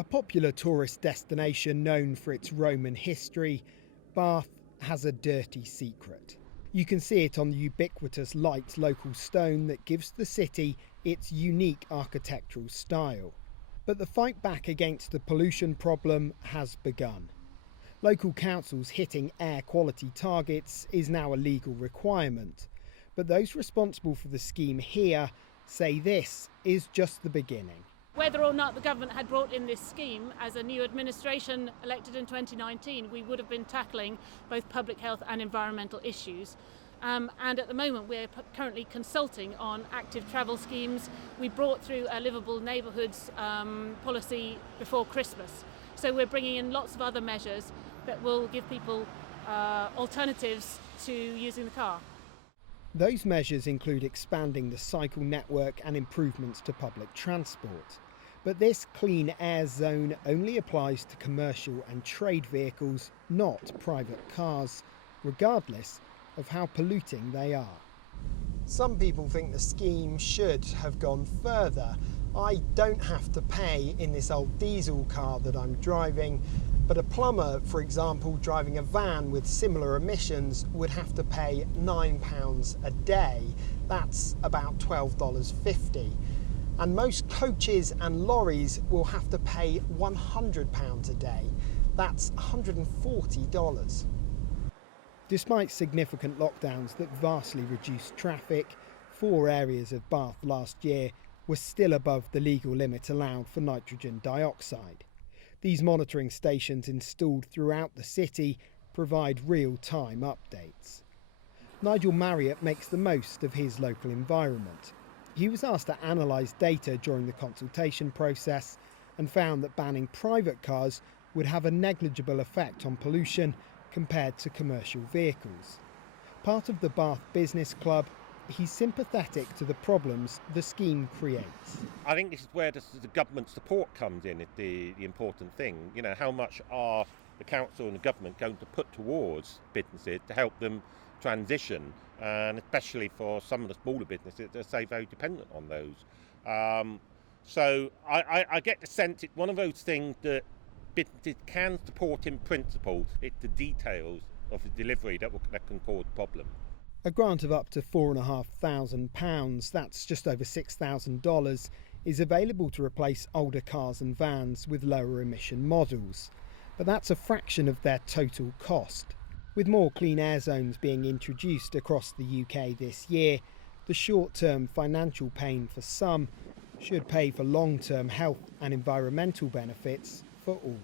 A popular tourist destination known for its Roman history, Bath has a dirty secret. You can see it on the ubiquitous light local stone that gives the city its unique architectural style. But the fight back against the pollution problem has begun. Local councils hitting air quality targets is now a legal requirement, but those responsible for the scheme here say this is just the beginning. Whether or not the government had brought in this scheme as a new administration elected in 2019, we would have been tackling both public health and environmental issues. And at the moment we're currently consulting on active travel schemes. We brought through a livable neighbourhoods policy before Christmas. So we're bringing in lots of other measures that will give people alternatives to using the car. Those measures include expanding the cycle network and improvements to public transport. But this clean air zone only applies to commercial and trade vehicles, not private cars, regardless of how polluting they are. Some people think the scheme should have gone further. I don't have to pay in this old diesel car that I'm driving, but a plumber, for example, driving a van with similar emissions would have to pay £9 a day. That's about $12.50. And most coaches and lorries will have to pay £100 a day. That's $140. Despite significant lockdowns that vastly reduced traffic, 4 areas of Bath last year were still above the legal limit allowed for nitrogen dioxide. These monitoring stations installed throughout the city provide real-time updates. Nigel Marriott makes the most of his local environment. He was asked to analyse data during the consultation process and found that banning private cars would have a negligible effect on pollution compared to commercial vehicles. Part of the Bath Business Club, he's sympathetic to the problems the scheme creates. I think this is where the government support comes in, is the important thing. You know, how much are the council and the government going to put towards businesses to help them transition, and especially for some of the smaller businesses that are very dependent on those. So I get the sense it's one of those things that businesses can support in principle. It's the details of the delivery that can cause a problem. A grant of up to £4,500, that's just over $6,000, is available to replace older cars and vans with lower emission models. But that's a fraction of their total cost. With more clean air zones being introduced across the UK this year, the short-term financial pain for some should pay for long-term health and environmental benefits for all.